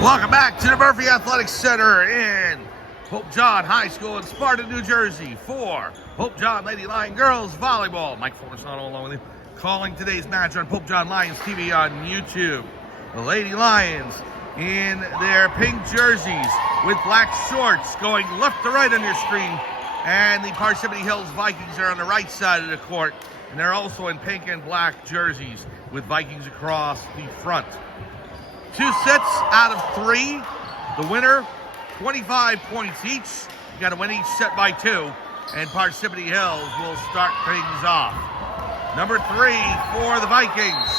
Welcome back to the Murphy Athletic Center in Pope John High School in Sparta, New Jersey for Pope John Lady Lion Girls Volleyball. Mike Formisano along with you, calling today's match on Pope John Lions TV on YouTube. The Lady Lions in their pink jerseys with black shorts going left to right on your screen, and the Parsippany Hills Vikings are on the right side of the court, and they're also in pink and black jerseys with Vikings across the front. 2 sets out of 3. The winner, 25 points each. You got to win each set by 2, and Parsippany Hills will start things off. Number 3 for the Vikings,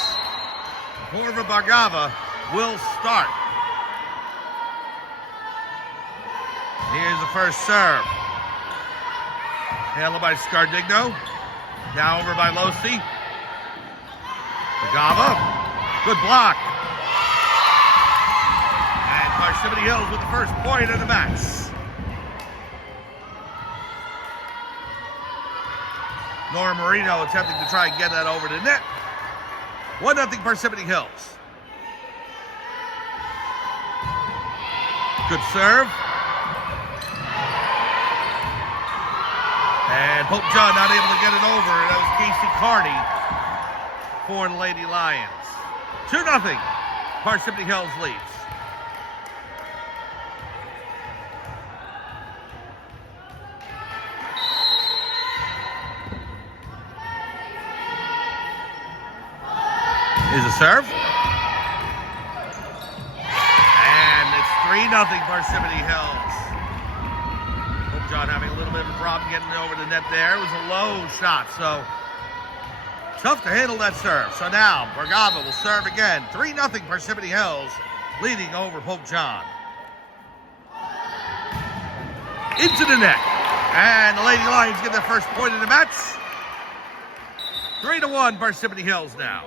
Corva Bargava, will start. Here's the first serve. Handled by Scardigno. Now over by Losi. Bargava, good block. Parsippany Hills with the first point of the match. Nora Marino attempting to try and get that over the net. 1-0 Parsippany Hills. Good serve. And Pope John not able to get it over. That was Casey Carney for the Lady Lions. 2-0 Parsippany Hills leads. Is a serve. And it's 3-0 Parsippany Hills. Pope John having a little bit of a problem getting over the net there. It was a low shot, so tough to handle that serve. So now Bargava will serve again. 3-0 Parsippany Hills, leading over Pope John. Into the net. And the Lady Lions get their first point of the match. 3-1 Parsippany Hills now.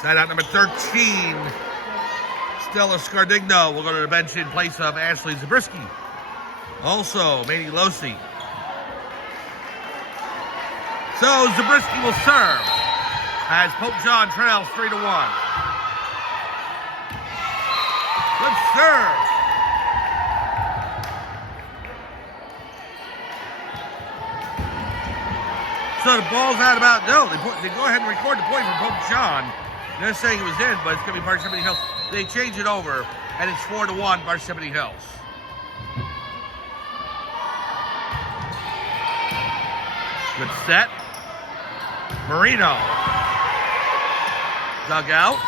Side out number 13, Stella Scardigno will go to the bench in place of Ashley Zabriskie. Also, Mandy Losi. So Zabriskie will serve as Pope John trails 3-1. Good serve. So the ball's out about, no, they go ahead and record the point for Pope John. They're saying it was in, but it's going to be Parsippany Hills. They change it over, and it's 4-1 Parsippany Hills. Good set. Marino. Dug out.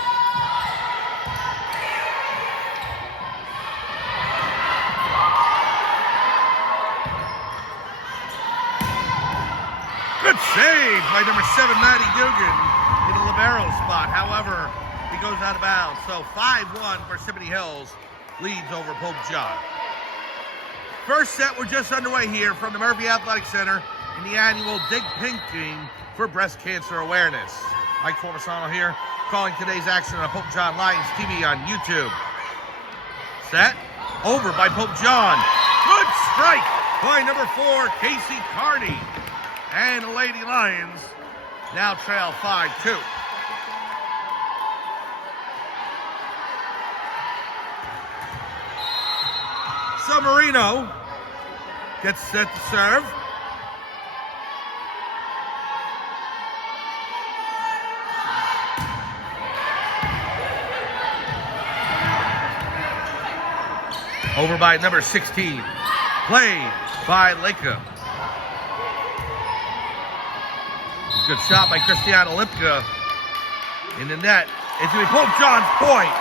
Good save by number 7, Maddie Dugan, in the libero spot. However, he goes out of bounds. So 5-1 Parsippany Hills leads over Pope John. First set, we're just underway here from the Murphy Athletic Center in the annual Dig Pinking for Breast Cancer Awareness. Mike Formisano here, calling today's action on Pope John Lions TV on YouTube. Set, over by Pope John. Good strike by number 4, Casey Carney. And the Lady Lions now trail 5-2. So Marino gets set to serve. Over by number 16. Played by Leica. Good shot by Christiana Lipka in the net. It's going to be Pope John's point.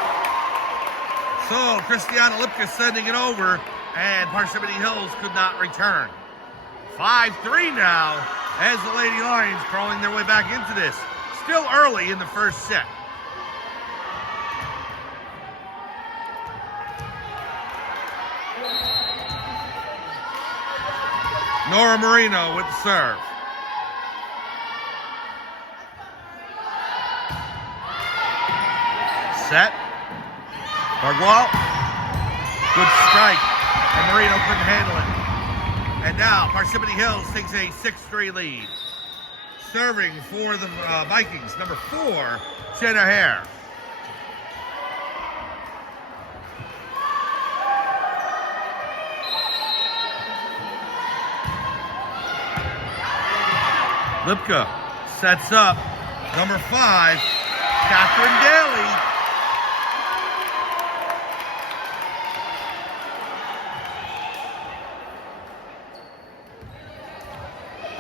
So Christiana Lipka sending it over, and Parsippany Hills could not return. 5-3 now as the Lady Lions crawling their way back into this. Still early in the first set. Nora Marino with the serve. Set. Bargual. Good strike. And Marino couldn't handle it. And now Parsippany Hills takes a 6-3 lead. Serving for the Vikings, number 4, Jenna Hare. Lipka sets up number 5, Catherine Daly.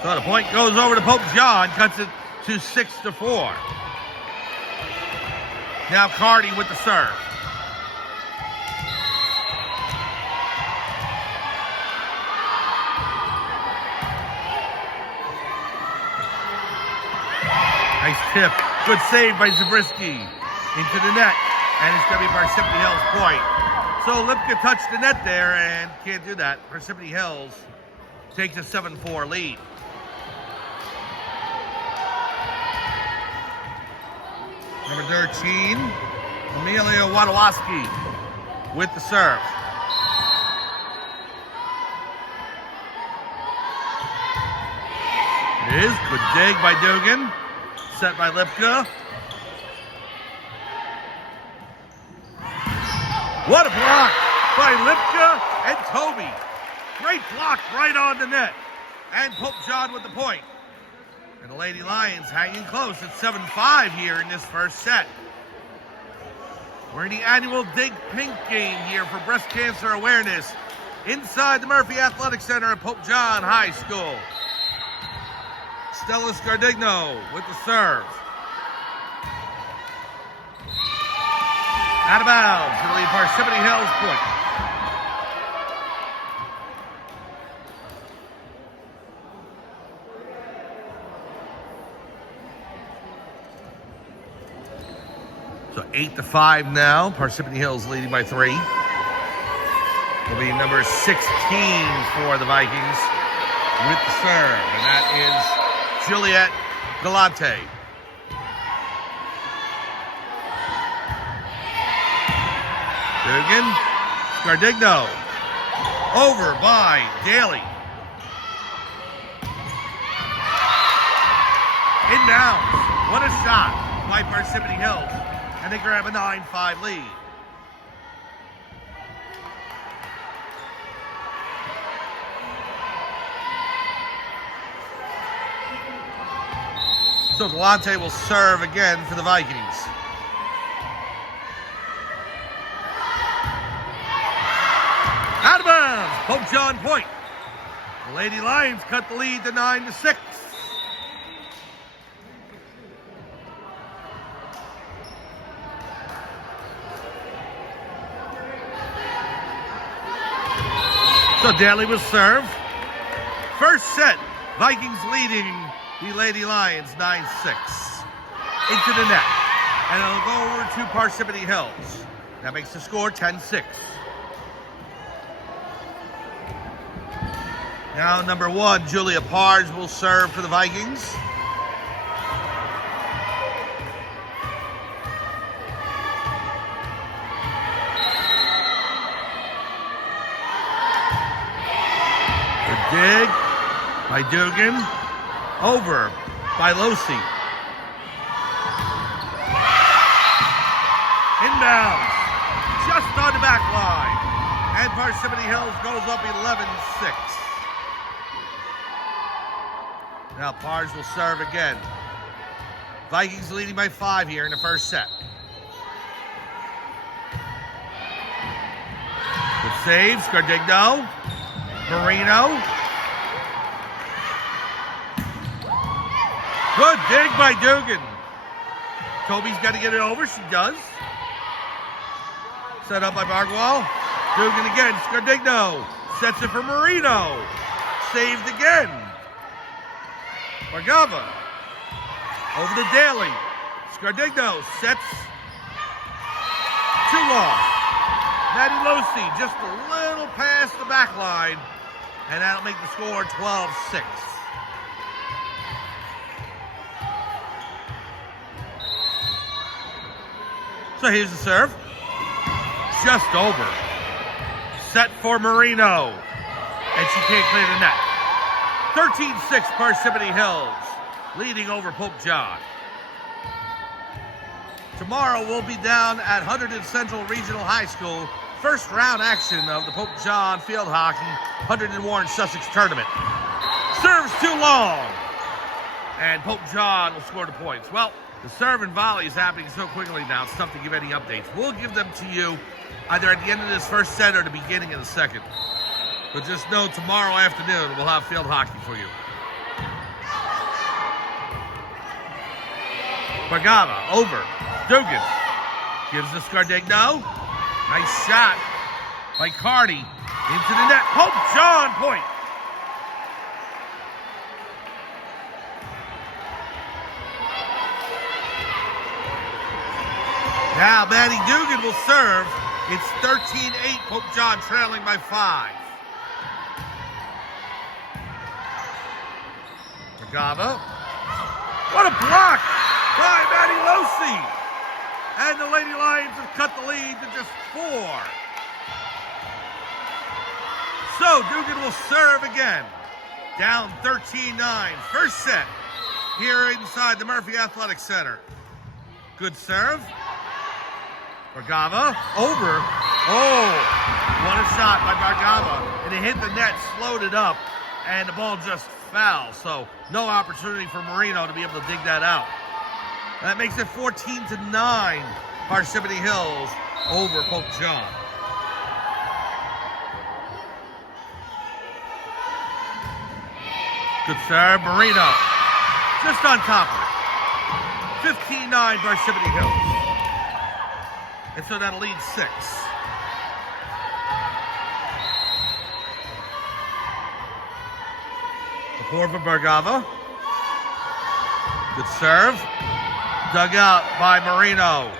So the point goes over to Pope John, cuts it to 6-4. Now Cardi with the serve. Nice tip. Good save by Zabriskie into the net. And it's going to be Parsippany Hills' point. So Lipka touched the net there and can't do that. Parsippany Hills takes a 7-4 lead. Number 13, Amelia Wadawaski with the serve. It is. Good dig by Dugan. Set by Lipka. What a block by Lipka and Toby. Great block right on the net. And Pope John with the point. And the Lady Lions hanging close at 7-5 here in this first set. We're in the annual Dig Pink game here for breast cancer awareness inside the Murphy Athletic Center at Pope John High School. Stella Scardigno with the serve. Out of bounds for the lead Parsippany Hills point. So 8-5 now. Parsippany Hills leading by 3. Will be number 16 for the Vikings with the serve. And that is Juliet Galante. Dugan. Scardigno. Over by Daly. Inbounds. What a shot by Parsippany Hills. And they grab a 9-5 lead. So Galante will serve again for the Vikings. Out of bounds, Pope John point. The Lady Lions cut the lead to 9-6. So Daly will serve. First set, Vikings leading the Lady Lions 9-6 into the net. And it'll go over to Parsippany Hills. That makes the score 10-6. Now number 1, Julia Pars will serve for the Vikings. Dig by Dugan. Over by Losi. Inbounds. Just on the back line. And Parsippany Hills goes up 11-6. Now Pars will serve again. Vikings leading by 5 here in the first set. Good save. Scardigno. Marino. Good dig by Dugan. Toby's got to get it over. She does. Set up by Bargwall. Dugan again. Scardigno sets it for Marino. Saved again. Bargava. Over to Daly. Scardigno sets. Too long. Maddie Losi just a little past the back line. And that'll make the score 12-6. So here's the serve. Just over. Set for Marino. And she can't clear the net. 13-6 Parsippany Hills, leading over Pope John. Tomorrow we'll be down at Hunterdon Central Regional High School. First round action of the Pope John Field Hockey Hunterdon Warren Sussex Tournament. Serves too long. and Pope John will score the points. Well, the serve and volley is happening so quickly now, it's tough to give any updates. We'll give them to you either at the end of this first set or the beginning of the second. But just know tomorrow afternoon we'll have field hockey for you. Bargava over. Dugan gives to Scardigno. Nice shot by Cardi into the net. Pope John point. Now Manny Dugan will serve. It's 13-8, Pope John trailing by 5. Bargava. What a block by Manny Losi. And the Lady Lions have cut the lead to just 4. So Dugan will serve again. Down 13-9. First set here inside the Murphy Athletic Center. Good serve. Bargava over. Oh, what a shot by Bargava. And it hit the net, slowed it up, and the ball just fell. So no opportunity for Marino to be able to dig that out. That makes it 14-9. Parsippany Hills over Pope John. Good serve, Marino. Just on top of it. 15-9 Parsippany Hills. And so that'll lead 6. The for Bargava. Good serve. Dug out by Marino.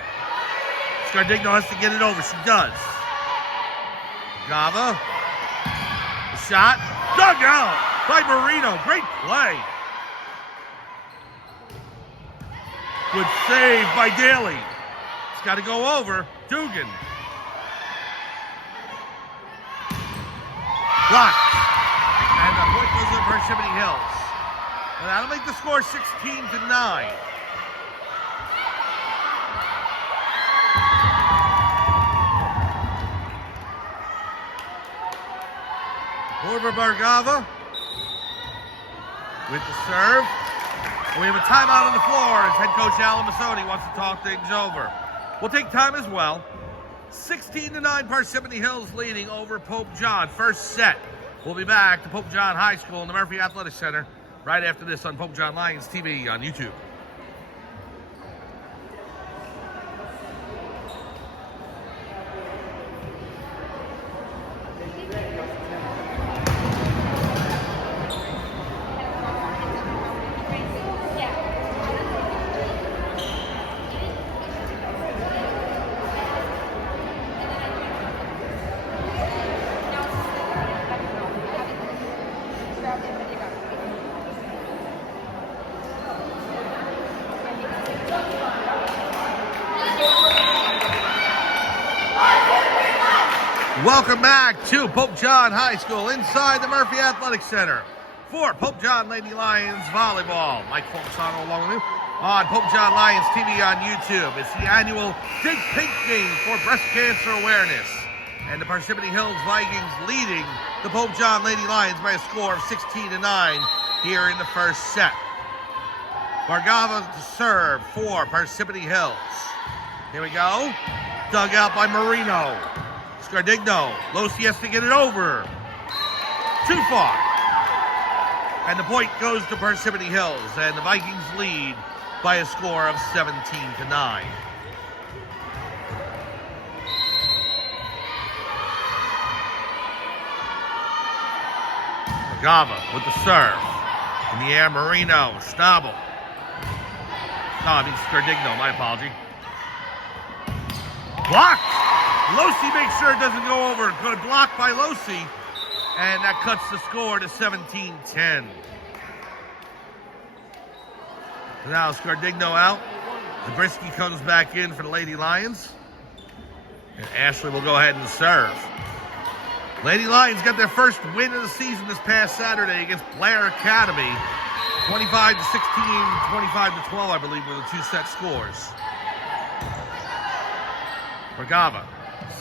Scardigno has to get it over. She does. Bargava. The shot. Dug out by Marino. Great play. Good save by Daly. It's got to go over. Dugan. Blocked. And the point goes to Parsippany Hills. And that'll make the score 16-9. Over Bargava with the serve. We have a timeout on the floor as head coach Alan Masoni wants to talk things over. We'll take time as well. 16-9 Parsippany Hills leading over Pope John. First set. We'll be back to Pope John High School in the Murphy Athletic Center right after this on Pope John Lions TV on YouTube. Welcome back to Pope John High School inside the Murphy Athletic Center for Pope John Lady Lions Volleyball. Mike Fulton along with you on Pope John Lions TV on YouTube. It's the annual Dig Pink Game for breast cancer awareness. And the Parsippany Hills Vikings leading the Pope John Lady Lions by a score of 16-9 here in the first set. Bargava to serve for Parsippany Hills. Here we go. Dug out by Marino. Scardigno. Losi has to get it over. Too far. And the point goes to Parsippany Hills, and the Vikings lead by a score of 17-9. Bargava with the serve. In the air, Marino. Schnabel. No, I mean Scardigno, my apology. Blocked! Losi makes sure it doesn't go over. Good block by Losi. And that cuts the score to 17-10. Now Scardigno out. Zabriskie comes back in for the Lady Lions. And Ashley will go ahead and serve. Lady Lions got their first win of the season this past Saturday against Blair Academy. 25-16, 25-12, I believe, were the two set scores. Bargava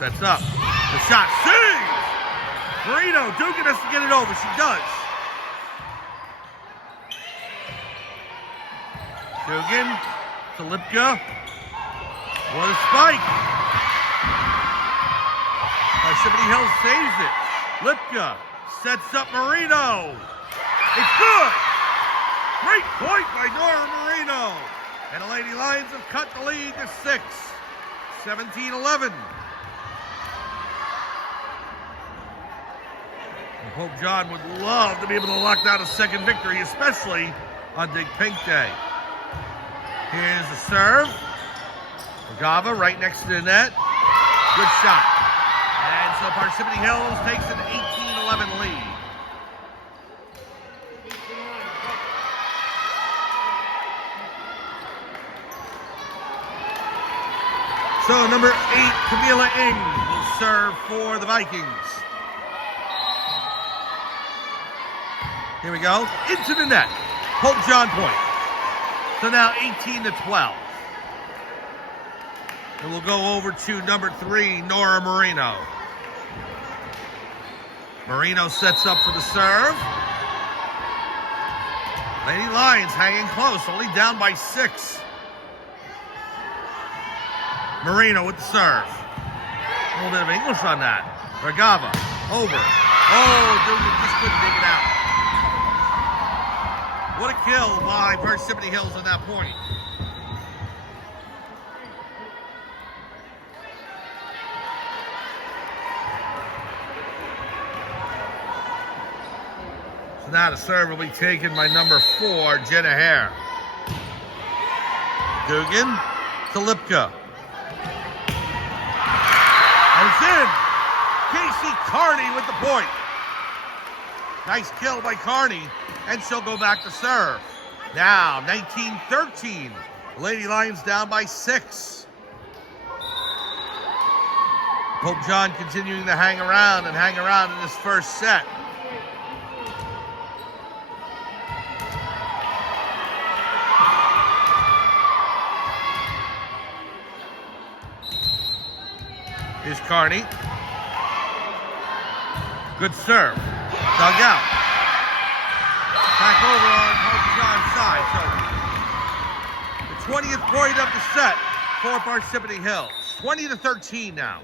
sets up. The shot saves! Marino, Dugan has to get it over. She does. Dugan to Lipka. What a spike. Parsippany Hills saves it. Lipka sets up Marino. It's good. Great point by Nora Marino. And the Lady Lions have cut the lead to 6. 17-11. Pope John would love to be able to lock down a second victory, especially on Big Pink Day. Here's the serve. Agava right next to the net. Good shot. And so Parsippany Hills takes an 18-11 lead. So number 8, Camila Ing will serve for the Vikings. Here we go. Into the net. Pope John point. So now 18-12. And we'll go over to number 3, Nora Marino. Marino sets up for the serve. Lady Lions hanging close, only down by 6. Marino with the serve. A little bit of English on that. Agava, over. Oh, Dugan just couldn't dig it out. What a kill by Parsippany Hills on that point. So now the serve will be taken by number 4, Jenna Hare. Dugan to Lipka. And it's in. Casey Carney with the point. Nice kill by Carney, and she'll go back to serve. Now, 19-13. Lady Lions down by 6. Pope John continuing to hang around in this first set. Here's Carney. Good serve. Dug out. Back over on Pope John's side. So the 20th point of the set for Parsippany Hills. 20-13 now.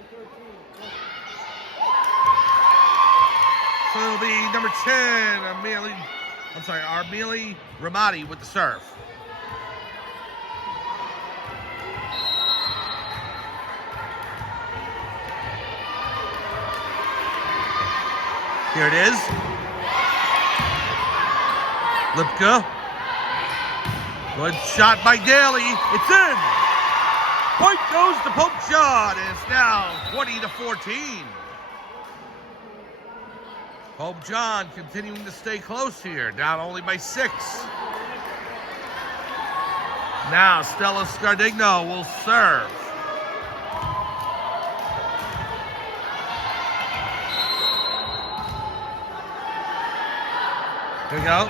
So it'll be number 10, Armili Ramadi with the serve. Here it is. Lipka. Good shot by Daly. It's in. Point goes to Pope John, and it's now 20-14. Pope John continuing to stay close here, down only by 6. Now Stella Scardigno will serve. Here we go.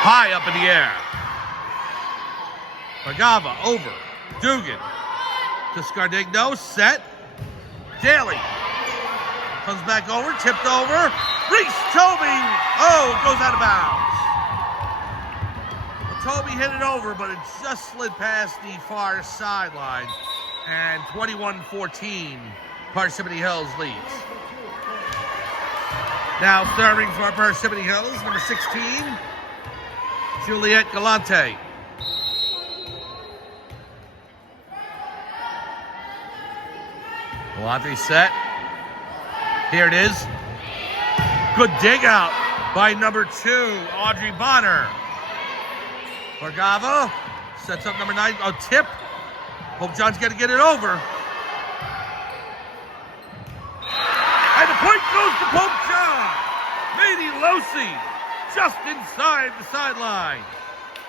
High up in the air. Agava over. Dugan to Scardigno. Set. Daly. Comes back over. Tipped over. Reese Toby. Oh, it goes out of bounds. Well, Toby hit it over, but it just slid past the far sideline. And 21-14, Parsippany Hills leads. Now serving for Parsippany Hills, number 16, Juliette Galante. Galante set. Here it is. Good dig out by number 2, Audrey Bonner. Bargava sets up number 9. Oh, tip. Pope John's got to get it over. And the point goes to Pope John. Lady Losi just inside the sideline.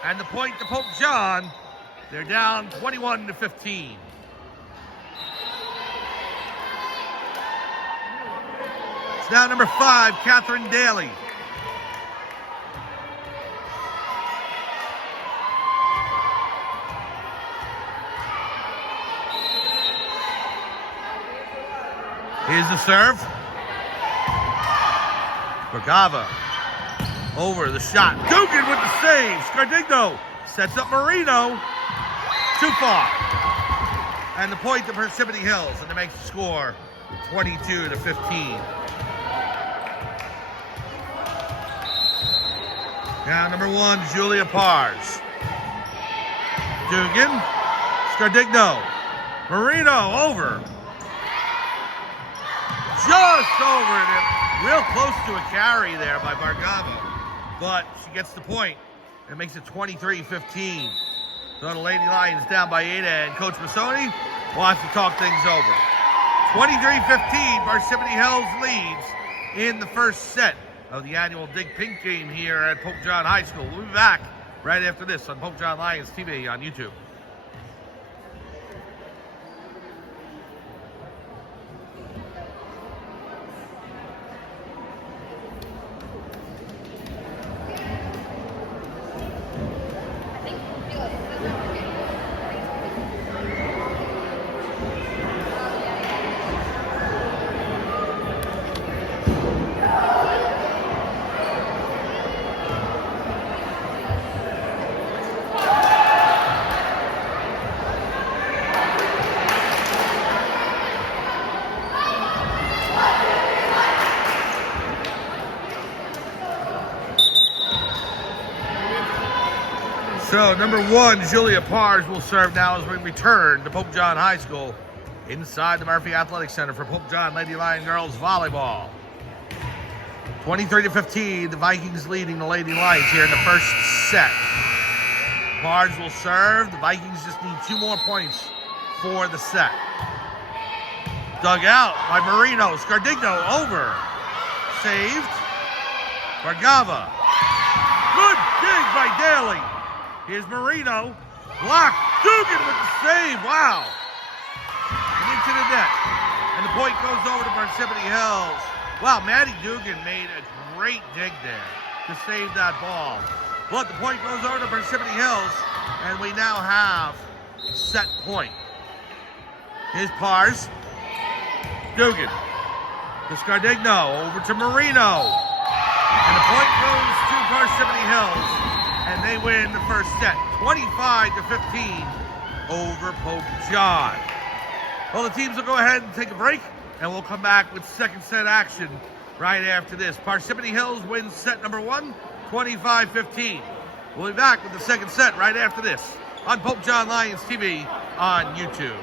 And the point to Pope John. They're down 21-15. It's now number 5, Catherine Daly. Here's the serve. Bargava over the shot. Dugan with the save. Scardigno Sets up Marino. Too far. And the point to Parsippany Hills, and it makes the score 22-15. Now number 1, Julia Pars. Dugan. Scardigno. Marino over. Just over it. Real close to a carry there by Bargava. But she gets the point. It makes it 23-15. So the Lady Lions down by 8, and Coach Massoni wants to talk things over. 23-15, Parsippany Hills leads in the first set of the annual Dig Pink game here at Pope John High School. We'll be back right after this on Pope John Lions TV on YouTube. So number 1, Julia Pars will serve now as we return to Pope John High School inside the Murphy Athletic Center for Pope John Lady Lion Girls Volleyball. 23-15, the Vikings leading the Lady Lions here in the first set. Pars will serve. The Vikings just need 2 more points for the set. Dug out by Marino. Scardigno over. Saved. Bargava. Good dig by Daly. Here's Marino. Blocked. Dugan with the save. Wow. And into the net. And the point goes over to Parsippany Hills. Wow, Maddie Dugan made a great dig there to save that ball. But the point goes over to Parsippany Hills, and we now have set point. Here's Pars. Dugan. To Scardigno. Over to Marino. And the point goes to Parsippany Hills. And they win the first set, 25-15 over Pope John. Well, the teams will go ahead and take a break, and we'll come back with second set action right after this. Parsippany Hills wins set number 1, 25-15. We'll be back with the second set right after this on Pope John Lions TV on YouTube.